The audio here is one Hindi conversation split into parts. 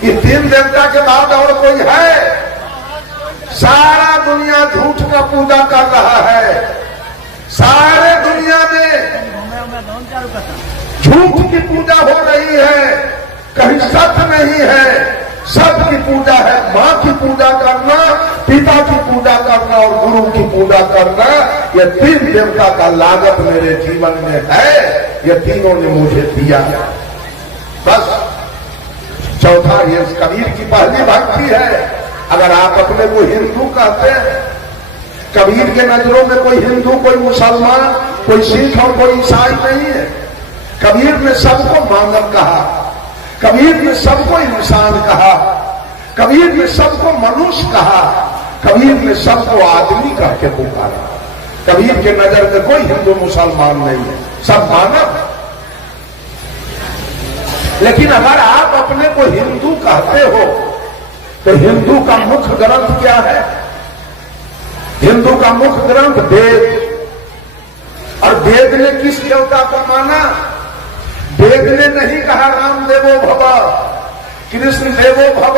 कि तीन देवता के बाद और कोई है? सारा दुनिया झूठ का पूजा कर रहा है। सारे दुनिया में झूठ की पूजा हो रही है, कहीं सत्य नहीं है। सत्य की पूजा है मां की पूजा करना, पिता की पूजा करना और गुरु की पूजा करना। ये तीन देवता का लागत मेरे जीवन में है, ये तीनों ने मुझे दिया। बस चौथा ये कबीर की पहली भक्ति है। अगर आप अपने को हिंदू कहते हैं, कबीर के नजरों में कोई हिंदू, कोई मुसलमान, कोई सिख और कोई ईसाई नहीं है। कबीर ने सबको मानव कहा, कबीर ने सबको इंसान कहा, कबीर ने सबको मनुष्य कहा, कबीर ने सबको आदमी कह के पुकारा। कबीर के नजर में कोई हिंदू मुसलमान नहीं है, सब मानव। लेकिन अगर आप अपने को हिंदू कहते हो तो हिंदू का मुख्य ग्रंथ क्या है? हिंदू का मुख्य ग्रंथ वेद। और वेद ने किस देवता को माना? वेद ने नहीं कहा राम देवो भव, कृष्ण देवो भव,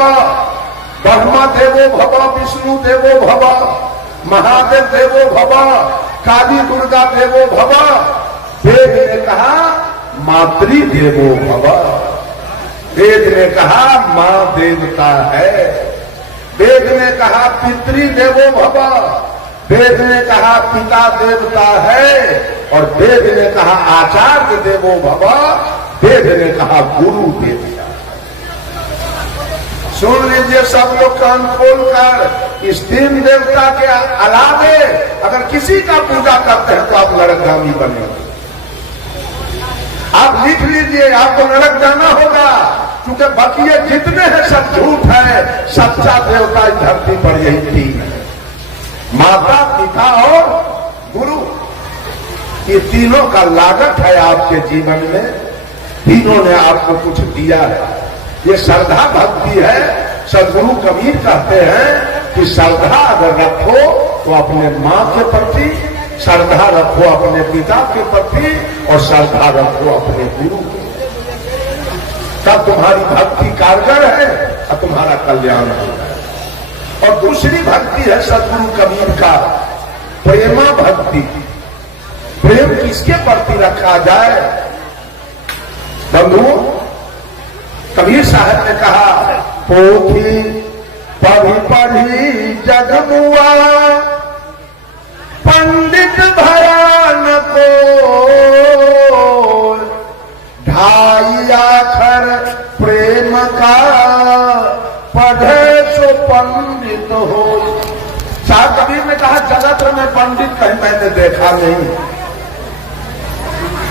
ब्रह्मा देवो भव, विष्णु देवो भव, महादेव देवो भव, काली दुर्गा देवो भव। वेद ने कहा मातृ देवो भव। वेद ने कहा मां देवता है। वेद ने कहा पितृ देवो भव। वेद ने कहा पिता देवता है। और वेद ने कहा आचार्य देवो भव। वेद ने कहा गुरु देवता। सुन लीजिए सब लोग कान खोलकर, इस तीन देवता के अलावे अगर किसी का पूजा करते हैं तो आप नरकगामी बनेंगे। आप लिख लीजिए, आपको नरक जाना होगा, क्योंकि बकिए जितने हैं सब झूठ है। सच्चा देवता इस धरती पर यही तीन है, माता, पिता और गुरु। ये तीनों का लागत है आपके जीवन में। तीनों ने आपको कुछ दिया है। ये श्रद्धा भक्ति है। सदगुरु कबीर कहते हैं कि श्रद्धा अगर रखो तो अपने मां के प्रति, श्रद्धा रखो अपने पिता के प्रति और श्रद्धा रखो अपने गुरु के। तब तुम्हारी भक्ति कारगर है और तुम्हारा कल्याण होगा। और दूसरी भक्ति है सदगुरु कबीर का प्रेमा भक्ति। प्रेम किसके प्रति रखा जाए? बंधु, कबीर साहब ने कहा पोथी पढ़ी पढ़ी जगमुआ, पंडित भयान को ढाई आखर प्रेम का, पढ़े सो पंडित हो। साहब कबीर ने कहा जगत में पंडित कहीं मैंने देखा नहीं,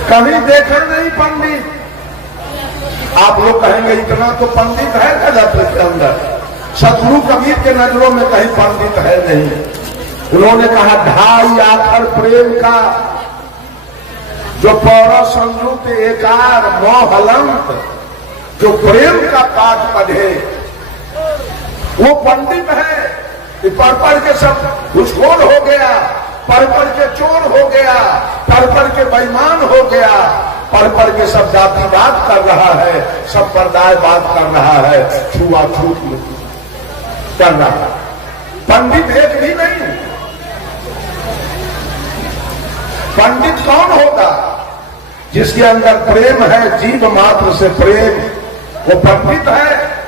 कभी देखा नहीं पंडित। आप लोग कहेंगे इतना तो पंडित है जगत के अंदर। सदगुरु कबीर के नजरों में कहीं पंडित है नहीं। उन्होंने कहा ढाई आखर प्रेम का, जो पौरा संयुक्त एकार मोहलंत, जो प्रेम का पाठ पढ़े वो पंडित है। पढ़ के सब घुसखोर हो गया, पढ़ के चोर हो गया, पढ़ के बेईमान हो गया, पढ़ के सब जातिवाद कर रहा है, संप्रदायवाद कर रहा है, छुआछूत कर रहा है। पंडित एक भी नहीं। पंडित कौन होगा? जिसके अंदर प्रेम है, जीव मात्र से प्रेम, वो पंडित है।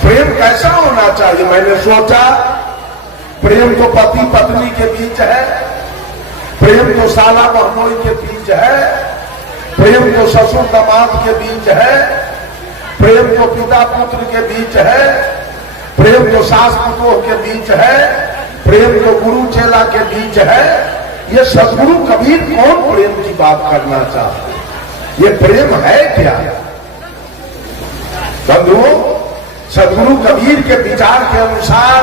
प्रेम कैसा होना चाहिए? मैंने सोचा प्रेम तो पति पत्नी के बीच है, प्रेम तो साला बहनोई के बीच है, प्रेम तो ससुर दामाद के बीच है, प्रेम तो पिता पुत्र के बीच है, प्रेम तो सास पुतोह के बीच है, प्रेम तो गुरु चेला के बीच है। ये सदगुरु कबीर कौन प्रेम की बात करना चाहते? ये प्रेम है क्या? बंधुओं, सदगुरु कबीर के विचार के अनुसार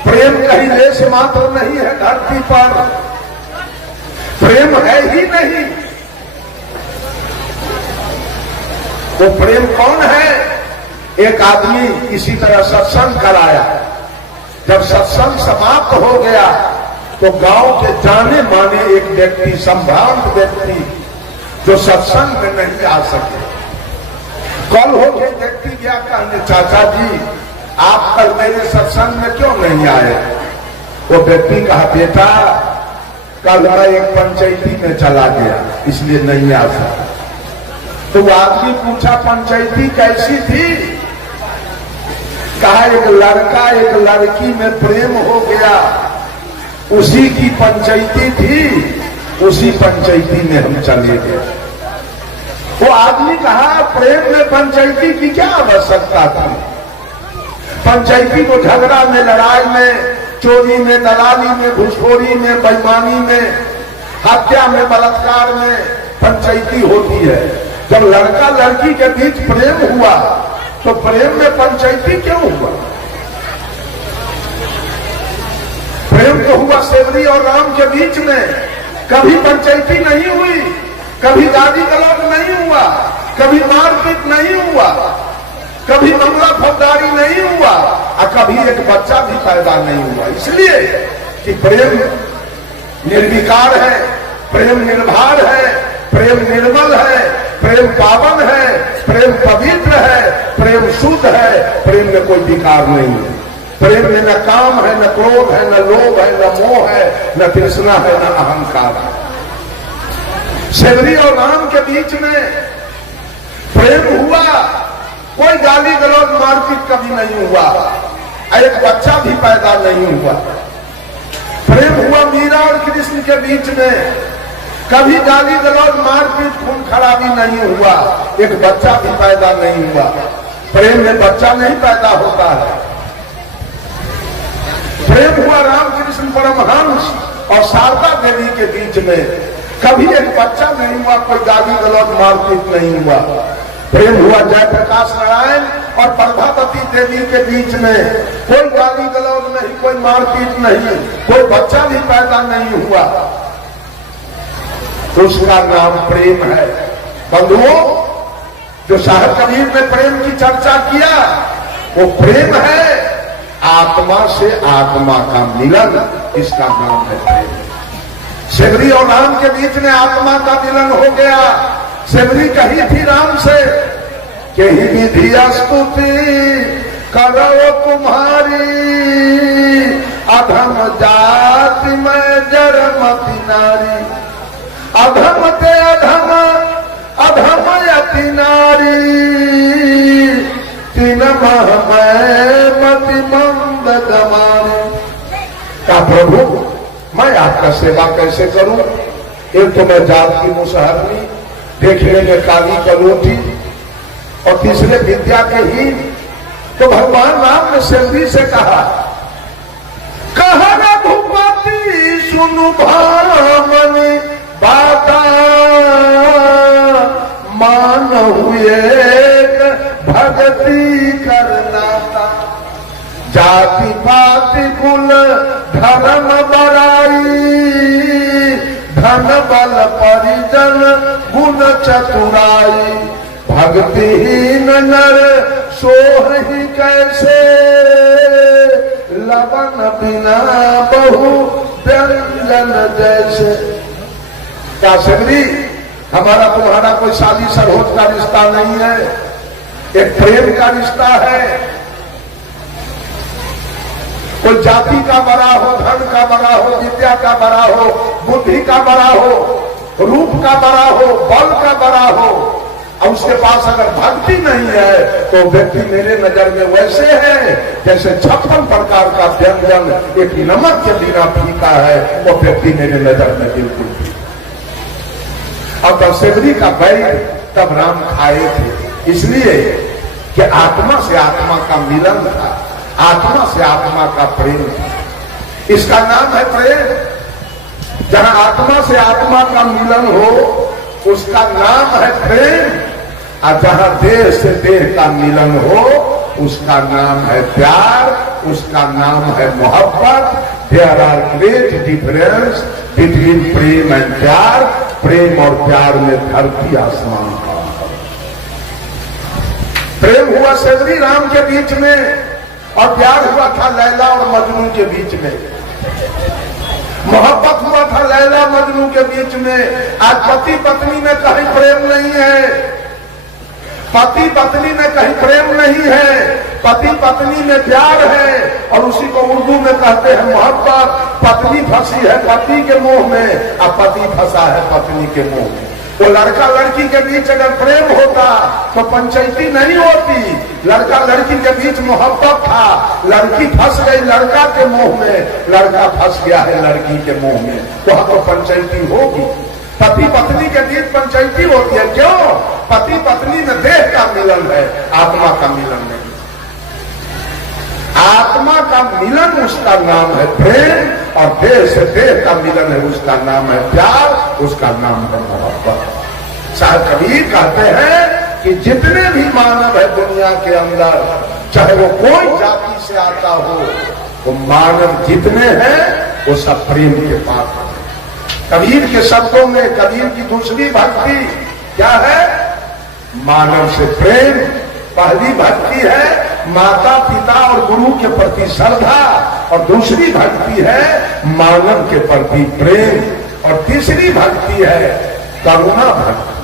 प्रेम कहीं लेश मात्र नहीं है धरती पर। प्रेम है ही नहीं। वो प्रेम कौन है? एक आदमी इसी तरह सत्संग कराया। जब सत्संग समाप्त हो गया तो गांव के जाने माने एक व्यक्ति, संभ्रांत व्यक्ति, जो सत्संग में नहीं आ सके, एक व्यक्ति गया कहने, चाचा जी आप कल मेरे सत्संग में क्यों नहीं आए? वो व्यक्ति कहा, बेटा कल मैं एक पंचायती में चला गया इसलिए नहीं आ सका। तो वो आदमी पूछा, पंचायती कैसी थी? कहा, एक लड़का एक लड़की में प्रेम हो गया, उसी की पंचायती थी, उसी पंचायती में हम चले गए। वो आदमी कहा, प्रेम में पंचायती की क्या आवश्यकता थी? पंचायती को झगड़ा में, लड़ाई में, चोरी में, दलाली में, घुसखोरी में, बेईमानी में, हत्या में, बलात्कार में पंचायती होती है। जब लड़का लड़की के बीच प्रेम हुआ तो प्रेम में पंचायती क्यों हुआ? प्रेम तो हुआ सेवरी और राम के बीच में, कभी पंचायती नहीं हुई, कभी गाली गलौज नहीं हुआ, कभी मारपीट नहीं हुआ, कभी मामला फौजदारी नहीं हुआ और कभी एक बच्चा भी पैदा नहीं हुआ। इसलिए कि प्रेम निर्विकार है, प्रेम निर्भर है, प्रेम निर्मल है, प्रेम पावन है, प्रेम पवित्र है, प्रेम शुद्ध है, प्रेम में कोई विकार नहीं है। प्रेम में न काम है, न क्रोध है, न लोभ है, न मोह है, न तृष्णा है, न अहंकार है। सेवरी और राम के बीच में प्रेम हुआ, कोई गाली गलौज मारपीट कभी नहीं हुआ, एक बच्चा भी पैदा नहीं हुआ। प्रेम हुआ मीरा और कृष्ण के बीच में, कभी गाली गलौज मारपीट खून खराबी नहीं हुआ, एक बच्चा भी पैदा नहीं हुआ। प्रेम में बच्चा नहीं पैदा होता है। प्रेम हुआ राम कृष्ण परमहंस और शारदा देवी के बीच में, कभी एक बच्चा नहीं हुआ, कोई गाली गलौज मारपीट नहीं हुआ। प्रेम हुआ जयप्रकाश नारायण और प्रभावती देवी के बीच में, कोई गाली गलौज नहीं, कोई मारपीट नहीं, कोई बच्चा भी पैदा नहीं हुआ। उसका नाम प्रेम है। बंधुओं, जो साहब कबीर ने प्रेम की चर्चा किया वो प्रेम है, आत्मा से आत्मा का मिलन, इसका नाम है प्रेम। सेवरी और राम के बीच में आत्मा का मिलन हो गया। सेवरी कही थी राम से कि ही विधि स्तुति करो तुम्हारी, अधम जाति में जरमति नारी, अधम ते अधम अधम यति नारी, तीन मह में मति मंद गमारी। का प्रभु मैं आपका सेवा कैसे करूं? एक तो मैं जात की मुसहरनी, देखने में काली कलोटी, और तीसरे विद्या के ही। तो भगवान राम ने सेवरी से कहा, कहा रघुपति सुनु भामनि बाता, मान हुए भगति करनाता, जाति पाति कुल धर्म बराई, धन बल परिजन गुण चतुराई, भक्तिहीन नर सोहि कैसे, लवन बिना बहु व्यंजन जैसे। क्या सेवरी, हमारा तुम्हारा कोई शादी सरहोज का रिश्ता नहीं है, एक प्रेम का रिश्ता है। कोई जाति का बड़ा हो, धन का बड़ा हो, विद्या का बड़ा हो, बुद्धि का बड़ा हो, रूप का बड़ा हो, बल का बड़ा हो, और उसके पास अगर भक्ति नहीं है तो व्यक्ति मेरे नजर में वैसे है जैसे 56 प्रकार का व्यंजन एक नमक के बिना फीका है, वो व्यक्ति मेरे नजर में बिल्कुल भी। अब तब सेवरी का बैल तब राम खाए थे, इसलिए कि आत्मा से आत्मा का मिलन था, आत्मा से आत्मा का प्रेम था। इसका नाम है प्रेम। जहां आत्मा से आत्मा का मिलन हो उसका नाम है प्रेम, और जहां देह से देह का मिलन हो उसका नाम है प्यार, उसका नाम है मोहब्बत। There are great difference between prem and pyaar. प्रेम और प्यार में धरती आसमान का। प्रेम हुआ सेवरी राम के बीच में, और प्यार हुआ था लैला और मजनू के बीच में। मोहब्बत हुआ था लैला मजनू के बीच में। आज पति पत्नी में कहीं प्रेम नहीं है, पति पत्नी में कहीं प्रेम नहीं है, पति पत्नी में प्यार है, और उसी को उर्दू में कहते हैं मोहब्बत। पत्नी फंसी है पति के मोह में, और पति फंसा है पत्नी के मोह में। वो लड़का लड़की के बीच अगर प्रेम होता तो पंचायती नहीं होती। लड़का लड़की के बीच मोहब्बत था, लड़की फंस गई लड़का के मोह में, लड़का फंस गया है लड़की के मोह में, वहां तो पंचायती होगी। पति पत्नी के बीच पंचायती होती है, क्यों? पति पत्नी में देह का मिलन है, आत्मा का मिलन नहीं। आत्मा का मिलन उसका नाम है प्रेम, और देह से देह का मिलन है उसका नाम है प्यार, उसका नाम है मोहब्बत। शायद कबीर कहते हैं कि जितने भी मानव है दुनिया के अंदर, चाहे वो कोई जाति से आता हो, वो मानव जितने हैं वो सब प्रेम के पात्र हैं। कबीर के शब्दों में कबीर की दूसरी भक्ति क्या है? मानव से प्रेम। पहली भक्ति है माता पिता और गुरु के प्रति श्रद्धा, और दूसरी भक्ति है मानव के प्रति प्रेम, और तीसरी भक्ति है करुणा भक्ति।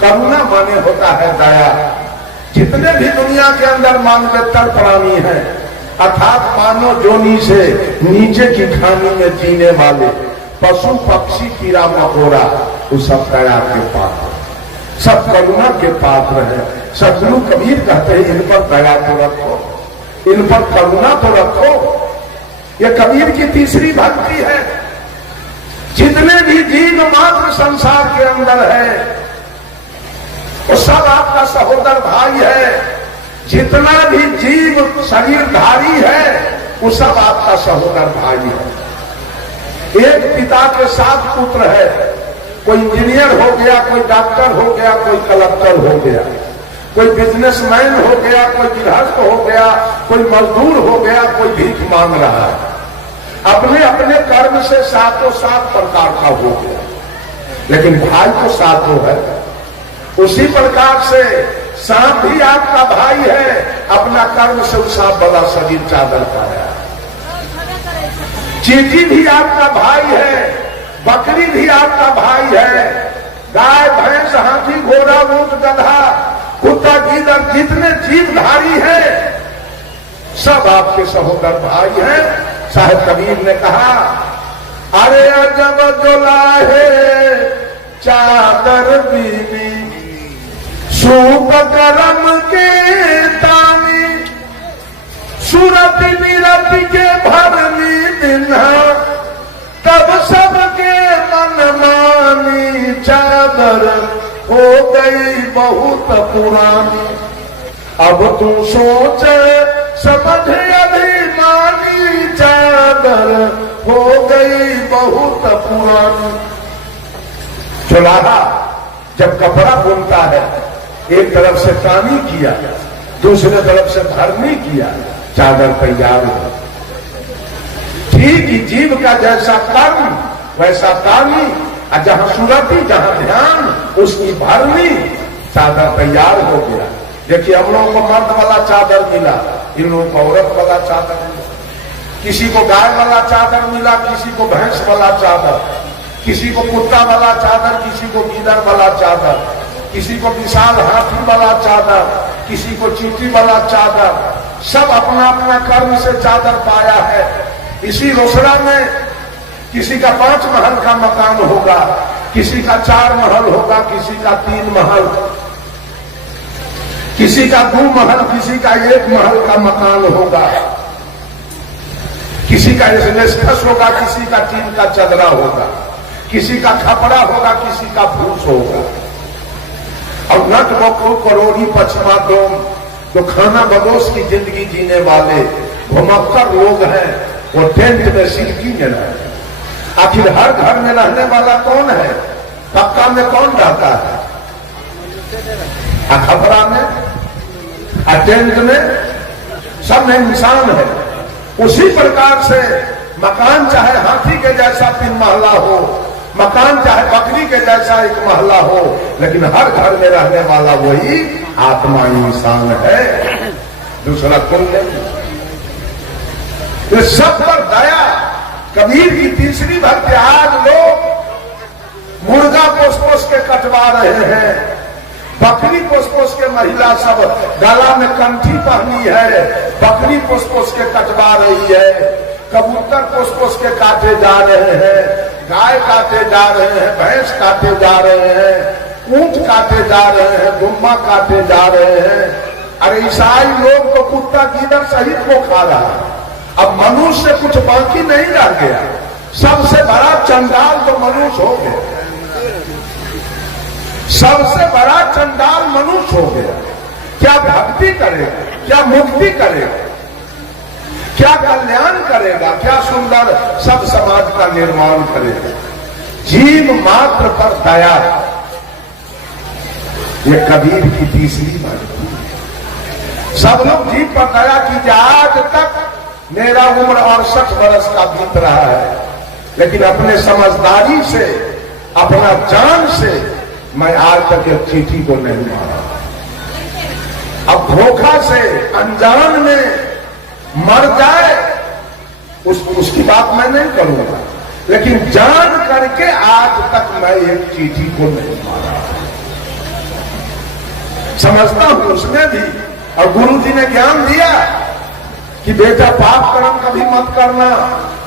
करुणा माने होता है दया। जितने भी दुनिया के अंदर मानवेतर प्राणी हैं, अर्थात मानव जोनी से नीचे की खानी में जीने वाले पशु पक्षी कीड़ा मकोड़ा, वो सब दया के पात्र, सब करुणा के पात्र है। सदगुरु कबीर कहते हैं इन पर दया तो रखो, इन पर करुणा तो रखो। ये कबीर की तीसरी भक्ति है। जितने भी जीव मात्र संसार के अंदर है वो सब आपका सहोदर भाई है। जितना भी जीव शरीरधारी है वो सब आपका सहोदर भाई है। एक पिता के 7 पुत्र है, कोई इंजीनियर हो गया, कोई डॉक्टर हो गया, कोई कलेक्टर हो गया, कोई बिजनेसमैन हो गया, कोई गृहस्थ हो गया, कोई मजदूर हो गया, कोई भीख मांग रहा है। अपने अपने कर्म से 7 प्रकार का हो गया, लेकिन भाई तो 7 है। उसी प्रकार से सांप भी आपका भाई है, अपना कर्म से उस सांप वाला शरीर चादर पाया। चींटी भी आपका भाई है, बकरी भी आपका भाई है, गाय भैंस हाथी घोड़ा ऊंट गधा कुत्ता गीदड़ जितने जीवधारी हैं सब आपके सहोदर भाई हैं। साहिब कबीर ने कहा, अरे अजब जोलाहे चादर बीनी सूप करम के तानी, सूरत निरत के भरनी दिन्हा, तब सबके मन मानी चादर हो गई बहुत पुरानी। अब तू सोच समझ अभिमानी, चादर हो गई बहुत पुरानी। चुलाहा जब कपड़ा बुनता है, एक तरफ से तानी किया, दूसरे तरफ से भरनी किया, चादर तैयार हो। ठीक ही जीव का जैसा कर्म वैसा तानी, और जहां सुरती जहां ध्यान उसकी भरनी, चादर तैयार हो गया। देखिए हम लोगों को मर्द वाला चादर मिला, इन लोगों को औरत वाला चादर मिला, किसी को गाय वाला चादर मिला, किसी को भैंस वाला चादर, किसी को कुत्ता वाला चादर, किसी को गीदड़ वाला चादर, किसी को विशाल हाथी वाला चादर, किसी को चींटी वाला चादर। सब अपना अपना कर्म से चादर पाया है। इसी रोसड़ा में किसी का 5 महल का मकान होगा, किसी का 4 महल होगा, किसी का 3 महल, किसी का 2 महल, किसी का 1 महल का मकान होगा, किसी का एस्बेस्टस होगा, किसी का टीन का चदरा होगा, किसी का खपड़ा होगा, किसी का फूस होगा। और नट बकरू करोड़ी पछमा डोम, जो खाना बदोश की जिंदगी जीने वाले घुमक्कर लोग हैं, वो टेंट में सिल्की में रहे। आखिर हर घर में रहने वाला कौन है? पक्का में कौन रहता है? खपरा में, टेंट में, सब में इंसान है। उसी प्रकार से मकान चाहे हाथी के जैसा 3 महला हो, मकान चाहे बकरी के जैसा 1 महला हो, लेकिन हर घर में रहने वाला वही आत्मा इंसान है, दूसरा कोई नहीं। इस सब पर दया कबीर की तीसरी भक्ति। आज लोग मुर्गा पोस पोस के कटवा रहे हैं, बकरी पोस पोस के महिला सब गला में कंठी पहनी है, बकरी पोस पोस के कटवा रही है, कबूतर पोस पोस के काटे जा रहे हैं, गाय काटे जा रहे हैं, भैंस काटे जा रहे हैं, ऊंट काटे जा रहे हैं, दुम्बा काटे जा रहे हैं। अरे ईसाई लोग तो कुत्ता गीदड़ सहित को खा रहा है। अब मनुष्य कुछ बाकी नहीं रह गया। सबसे बड़ा चंडाल तो मनुष्य हो गया, सबसे बड़ा चंडाल मनुष्य हो गया। क्या भक्ति करेगा, क्या मुक्ति करेगा, क्या कल्याण करेगा, क्या सुंदर सब समाज का निर्माण करेगा। जीव मात्र पर दया, ये कबीर की तीसरी बात। सब लोग जीव पर दया कीजिए। आज तक मेरा उम्र 68 वर्ष का बीत रहा है, लेकिन अपने समझदारी से, अपना जान से मैं आज तक एक चींटी को नहीं मारा। अब धोखा से अनजान में मर जाए उसकी बात मैं नहीं करूंगा, लेकिन जान करके आज तक मैं एक चींटी को नहीं मारा। समझता हूं उसमें भी, और गुरु जी ने ज्ञान दिया कि बेटा पाप कर्म कभी मत करना,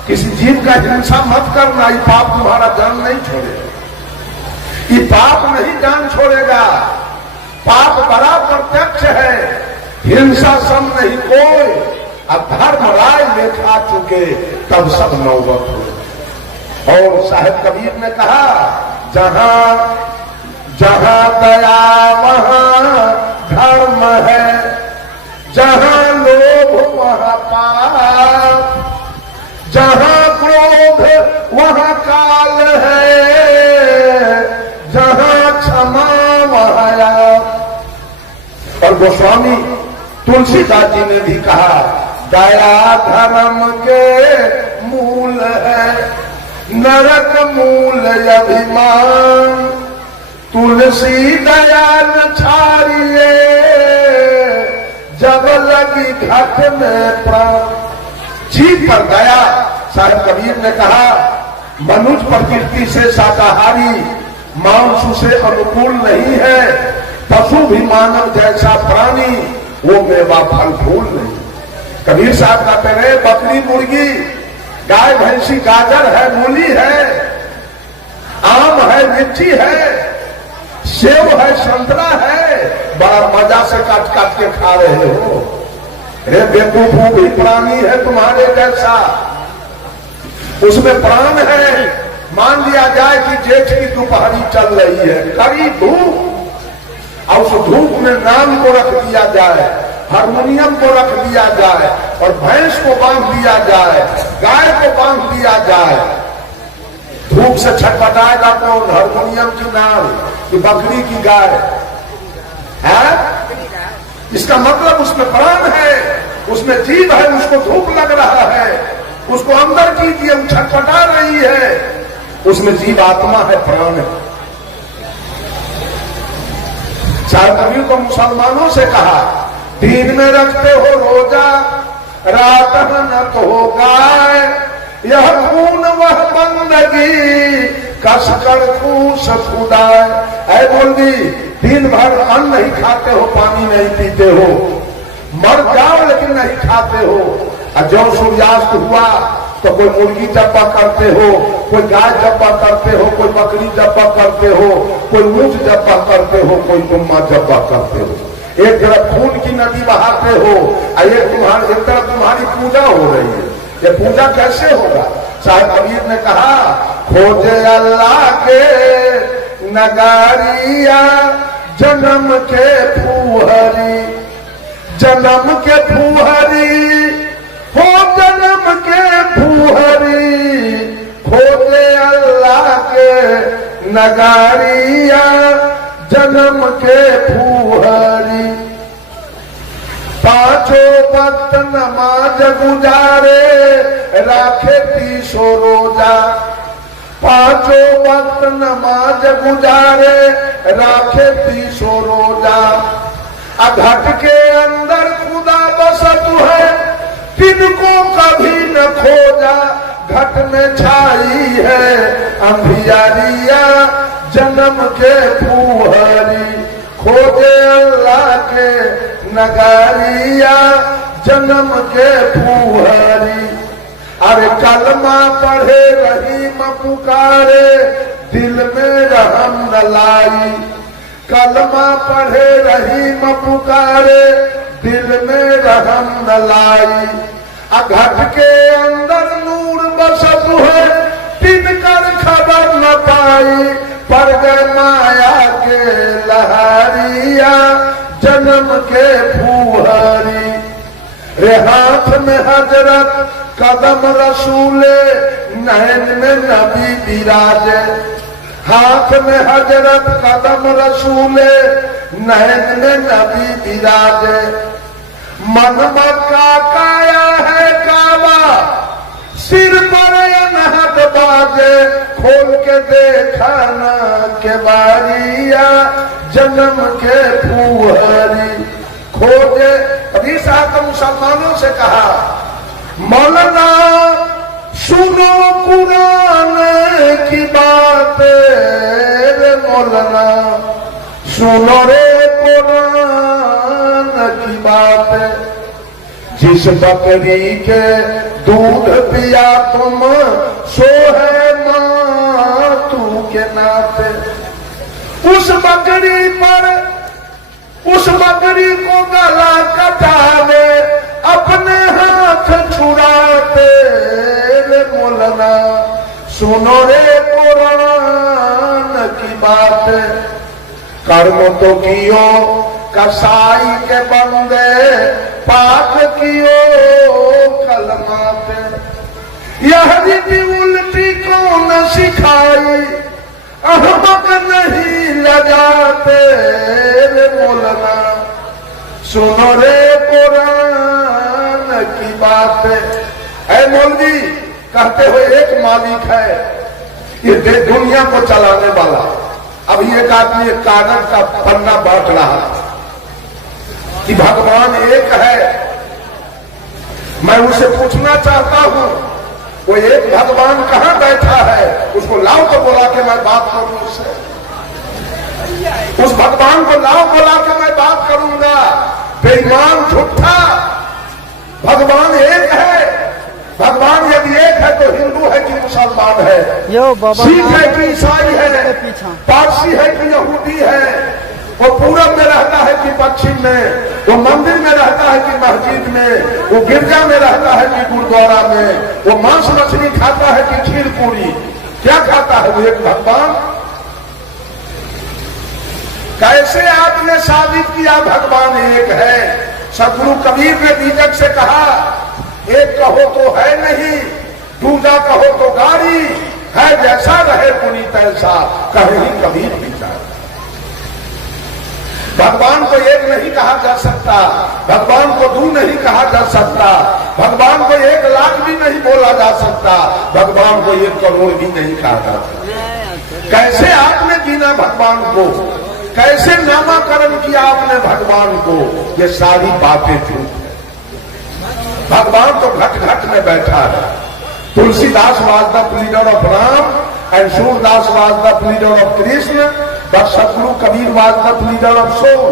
किसी जीव का हिंसा मत करना, ये पाप तुम्हारा जान नहीं छोड़ेगा, ये पाप नहीं जान छोड़ेगा। पाप बड़ा प्रत्यक्ष है, हिंसा सम नहीं कोई। अब धर्म राय लेखा चुके तब सब नौबत हो। और साहिब कबीर ने कहा, जहां जहां दया वहां धर्म है, जहां लोभ वहां पाप, जहां क्रोध वहां काल है, जहां क्षमा वहां आप। और गोस्वामी तुलसीदास जी ने भी कहा, दया धर्म के मूल है, नरक मूल अभिमान, तुलसी दया न छाड़िए, जब लगी घट में प्राण। जीव पर दया, साहिब कबीर ने कहा, मनुष्य प्रकृति से शाकाहारी, मांस से अनुकूल नहीं है, पशु भी मानव जैसा प्राणी, वो मेवा फल फूल नहीं। कबीर साहब कहते रहे, बकरी मुर्गी, गाय भैंसी, गाजर है, मूली है, आम है, मिर्ची है, सेव है, संतरा है, बड़ा मजा से काट काट के खा रहे हो। रे बेवकूफ, वो भी प्राणी है तुम्हारे जैसा, उसमें प्राण है। मान लिया जाए कि जेठ की दोपहरी चल रही है, कड़ी धूप, और उस धूप में नाम को रख दिया जाए, हारमोनियम को रख दिया जाए, और भैंस को बांध दिया जाए, गाय को बांध दिया जाए। धूप से छटपटाएगा कौन? हारमोनियम की नाल कि बकरी की गाय है? इसका मतलब उसमें प्राण है, उसमें जीव है, उसको धूप लग रहा है, उसको अंदर कीजिए, वो छटपटा रही है, उसमें जीव आत्मा है, प्राण है। शायद कबीर को मुसलमानों से कहा, दिन में रखते हो रोजा, रात न तो हो गाय, यह खून वह बंदगी, कसकर खूस खुदाए। ऐ बोली, दिन भर अन्न नहीं खाते हो, पानी नहीं पीते हो, मर जाओ लेकिन नहीं खाते हो, और जब सूर्यास्त हुआ तो कोई मुर्गी जब्बा करते हो, कोई गाय जब्बा करते हो, कोई बकरी जब्बा करते हो, कोई ऊंट जब्बा करते हो, कोई दुम्मा जब्बा करते हो। एक तरफ खून की नदी बहाते हो, और एक तरफ तुम्हारी पूजा हो रही है। ये पूजा कैसे होगा? साहिब कबीर ने कहा, खोजे अल्लाह के नगारिया, जन्म के फूहरी, जन्म के फूहरी हो, जन्म के फूहरी, खोजे अल्लाह के नगारिया, जन्म के फूहरी। पांचों वक्त नमाज गुजारे, राखे 30 रोजा, पांचों वक्त नमाज गुजारे, राखे 30 रोजा। घट के अंदर खुदा बसत है, तिनको कभी न खोजा, घट में छाई है अंधियारिया, जन्म के फूहरी, खोजे अल्लाह नगरिया जन्म के फुहरी। अरे कलमा पढ़े रहीम पुकारे दिल में रहम न लाई। कलमा पढ़े रहीम पुकारे दिल में रहम न लाई। घट के अंदर नूर बसत है तिन कर खबर न पाई। पड़ गए माया के लहरिया जन्म के फुहरी। रे हाथ में हजरत कदम रसूले नैन में नबी विराजे। हाथ में हजरत कदम रसूले नैन में नबी विराजे। मन मक्का काया है काबा सिर पर अनहद बाजे। खोल के देखा ना के बारिया जन्म के फुहरी। खोजे अभी साहब मुसलमानों से कहा मौलाना सुनो कुरान की बातें। रे मौलाना सुनो रे कुरान की बातें। जिस बकरी के दूध पिया तुम सो है मातू के नाते। उस बकरी पर उस बकरी को गला कटावे अपने हाथ छुड़ाते। रे मौलाना सुनो रे कुरान की बात। कर्म तो कियो कसाई के बंदे पाठ कियो कलमा पे। यह रीति उल्टी कौन सिखाई अहमक नहीं लगाते। रे मौलाना सुनो रे कुरान की बात। ऐ मौलवी कहते हुए एक मालिक है ये दुनिया को चलाने वाला। अभी एक आदमी एक कागज का पन्ना बांट रहा कि भगवान एक है। मैं उसे पूछना चाहता हूं वो एक भगवान कहां बैठा है। उसको लाओ तो बोला के मैं बात करूं उससे। उस भगवान को लाओ बोला के मैं बात करूंगा। बेईमान झूठा भगवान एक है। भगवान यदि एक है तो हिंदू है कि मुसलमान है, सिख है कि ईसाई है, पारसी है कि यहूदी है, वो पूरब में रहता है कि पश्चिम में, वो मंदिर में रहता है कि मस्जिद में, वो गिरजा में रहता है कि गुरुद्वारा में, वो मांस मछली खाता है कि खीर पूरी, क्या खाता है वो एक भगवान। कैसे आपने साबित किया भगवान एक है। सदगुरु कबीर ने बीजक से कहा एक कहो तो है नहीं, दूजा कहो तो गाड़ी है, जैसा रहे पुनीत ऐसा कहीं कबीर विचार। भगवान को एक नहीं कहा जा सकता, भगवान को दू नहीं कहा जा सकता, भगवान को 1 लाख भी नहीं बोला जा सकता, भगवान को 1 करोड़ भी नहीं कहा जा सकता। कैसे आपने गिना भगवान को, कैसे नामाकरण किया आपने भगवान को, ये सारी बातें झूठ है। भगवान तो घट घट में बैठा है। Tulsidas was the leader of Ram and Surdas was the leader of Krishna, but Sadguru Kabir was the leader of soul.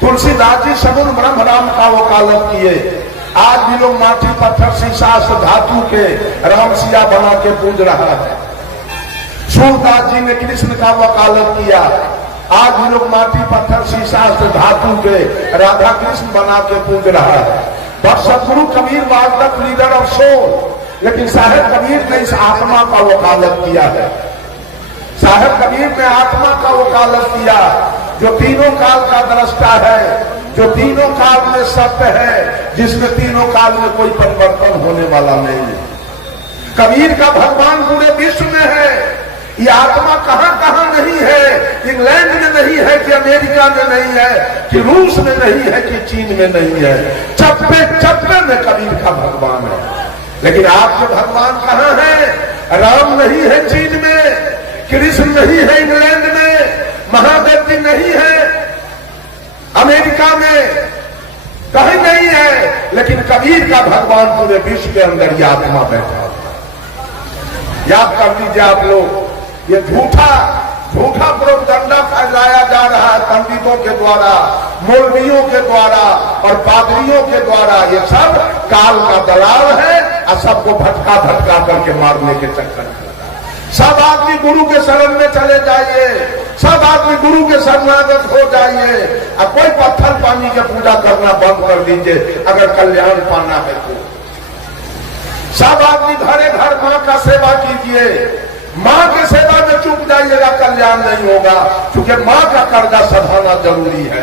Tulsidas ji सगुण ब्रह्म राम का वकालत किए। आज भी लोग माटी पत्थर शीशा धातु के राम सिया बना के पूज रहा है। सूरदास जी ने कृष्ण का वकालत किया। आज भी लोग माटी पत्थर शीशा धातु के राधा कृष्ण बना के पूज रहा है। But Sadguru Kabir was the leader of soul. लेकिन साहेब कबीर ने इस आत्मा का वकालत किया है। साहेब कबीर ने आत्मा का वकालत किया जो तीनों काल का दृष्टा है, जो तीनों काल में सत्य है, जिसमें तीनों काल में कोई परिवर्तन होने वाला नहीं है। कबीर का भगवान पूरे विश्व में है। ये आत्मा कहां कहां नहीं है। इंग्लैंड में नहीं है कि अमेरिका में नहीं है कि रूस में नहीं है कि चीन में नहीं है, चप्पे चप्पे में कबीर का भगवान है। लेकिन आपके भगवान कहां है। राम नहीं है चीन में, कृष्ण नहीं है इंग्लैंड में, महादेव जी नहीं है अमेरिका में, कहीं नहीं है। लेकिन कबीर का भगवान पूरे विश्व के अंदर ये आत्मा बैठा। याद कर लीजिए आप लोग, ये झूठा झूठा प्रोपगंडा फैलाया जा रहा है पंडितों के द्वारा, मौलवियों के द्वारा और पादरियों के द्वारा। ये सब काल का दलाल है और सबको भटका भटका करके मारने के चक्कर में। सब आदमी गुरु के शरण में चले जाइए, सब आदमी गुरु के शरणागत हो जाइए और कोई पत्थर पानी के पूजा करना बंद कर दीजिए अगर कल्याण पाना है तो। सब आदमी घरे घर माँ का सेवा कीजिए, माँ के सेवा में चूक जाइएगा कल्याण नहीं होगा, क्योंकि माँ का कर्जा सधाना जरूरी है।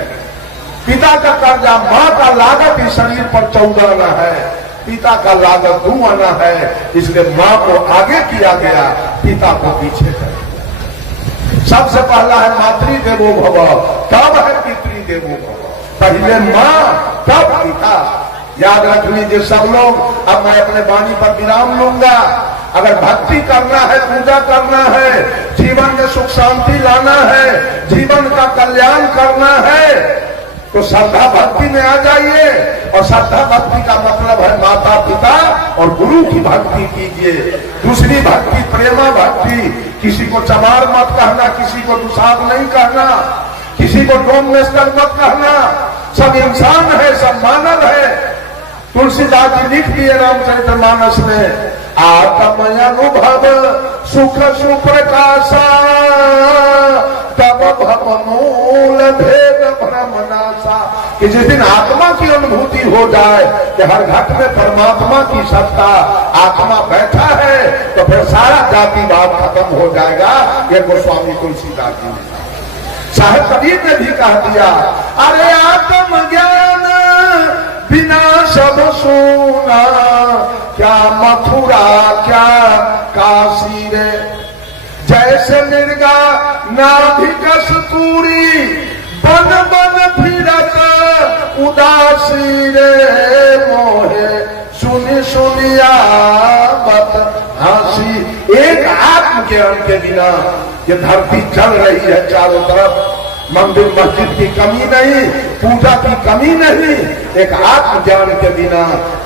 पिता का कर्जा, माँ का लागत इस शरीर पर 14 आना है, पिता का लागत 2 आना है, इसलिए माँ को आगे किया गया, पिता को पीछे कर दिया। सबसे पहला है मातृदेवो भव, तब है पितृदेवो भव। पहले माँ तब पिता। याद रख लीजिए सब लोग। अब मैं अपने वाणी पर विराम लूंगा। अगर भक्ति करना है, पूजा करना है, जीवन में सुख शांति लाना है, जीवन का कल्याण करना है, तो श्रद्धा भक्ति में आ जाइए। और श्रद्धा भक्ति का मतलब है माता पिता और गुरु की भक्ति कीजिए। दूसरी भक्ति प्रेमा भक्ति। किसी को चमार मत कहना, किसी को दुसाध नहीं कहना, किसी को डोमनेस्टर मत कहना। सब इंसान है, सब मानव है। तुलसीदास जी लिख दिए रामचरितमानस में, आत्मय अनुभव सुख सुप्रकाशा तब भव मूल भेद भ्रम नाशा। कि जिस दिन आत्मा की अनुभूति हो जाए कि हर घट में परमात्मा की सत्ता, आत्मा बैठा है, तो फिर सारा जातिवाद खत्म हो जाएगा। ये गोस्वामी तुलसीदास जी ने, साहेब कबीर ने भी कह दिया, अरे आत्म ज्ञान बिना सब सोना, क्या मथुरा क्या काशी रे। जैसे मिर्गा नाभिक कस्तूरी, बन बन फिरत उदासी रे। मोहे सुनी सुनिया बत हंसी। एक आत्मज्ञान के बिना ये धरती चल रही है चारों तरफ। मंदिर मस्जिद की कमी नहीं, पूजा की कमी नहीं। एक आत्मज्ञान के बिना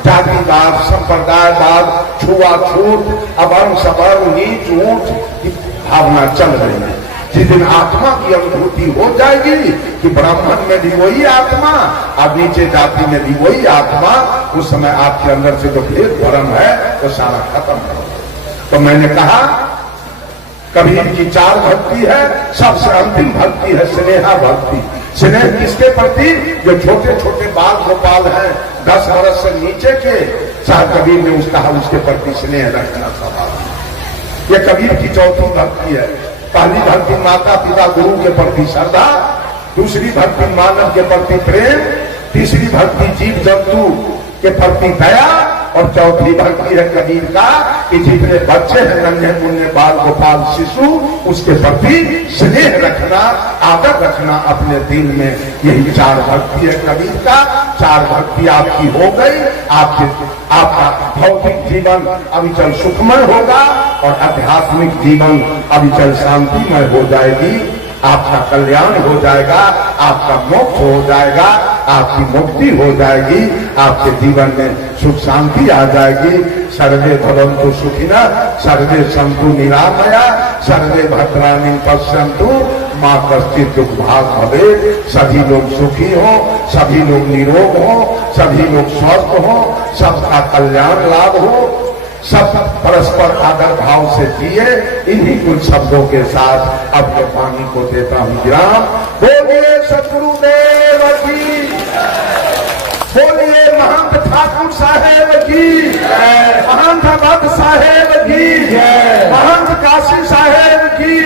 जातिवाद, संप्रदायवाद, छुआछूत, अवर्ण सवर्ण, नीच ऊंच की भावना चल रही है। जिस दिन आत्मा की अनुभूति हो जाएगी कि ब्राह्मण में भी वही आत्मा और नीचे जाति में भी वही आत्मा, उस समय आपके अंदर से जो भेद भरम है वो सारा खत्म हो। तो मैंने कहा कबीर की 4 भक्ति है, सबसे अंतिम भक्ति है स्नेहा भक्ति। स्नेह किसके प्रति? जो छोटे छोटे बाल गोपाल हैं 10 वर्ष से नीचे के, साहब कबीर ने उसके प्रति स्नेह रखना स्वभाव। ये कबीर की 4थी भक्ति है। पहली भक्ति माता पिता गुरु के प्रति श्रद्धा, दूसरी भक्ति मानव के प्रति प्रेम, तीसरी भक्ति जीव जंतु के प्रति दया, और चौथी भक्ति है कबीर का कि जितने बच्चे हैं नन्हे मुन्ने बाल गोपाल शिशु, उसके प्रति स्नेह रखना, आदर रखना अपने दिल में। यही 4 भक्ति है कबीर का। 4 भक्ति आपकी हो गई, आपका भौतिक जीवन अविचल सुखमय होगा और आध्यात्मिक जीवन अविचल शांतिमय हो जाएगी। आपका कल्याण हो जाएगा, आपका मोक्ष हो जाएगा, आपकी मुक्ति हो जाएगी, आपके जीवन में सुख शांति आ जाएगी। सर्वे भवन्तु सुखिनः, सर्वे सन्तु निरामया, सर्वे भद्राणि पश्यन्तु मां कश्चित् दुर्भाग् भवेत्। सभी लोग सुखी हो, सभी लोग निरोग हो, सभी लोग स्वस्थ हो, सबका कल्याण लाभ हो, सब परस्पर आदर भाव से जिए। इन्हीं कुछ शब्दों के साथ अपने वाणी को देता हूं विराम। बोलिए सतगुरुदेव की, बोलिए महंत ठाकुर साहेब की, महंत भक्त साहेब की, महंत काशी साहेब की,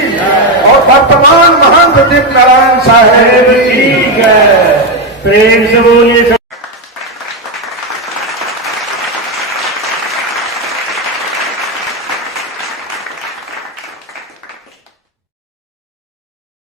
और वर्तमान महंत दीप नारायण साहेब की। प्रेम से बोलिए।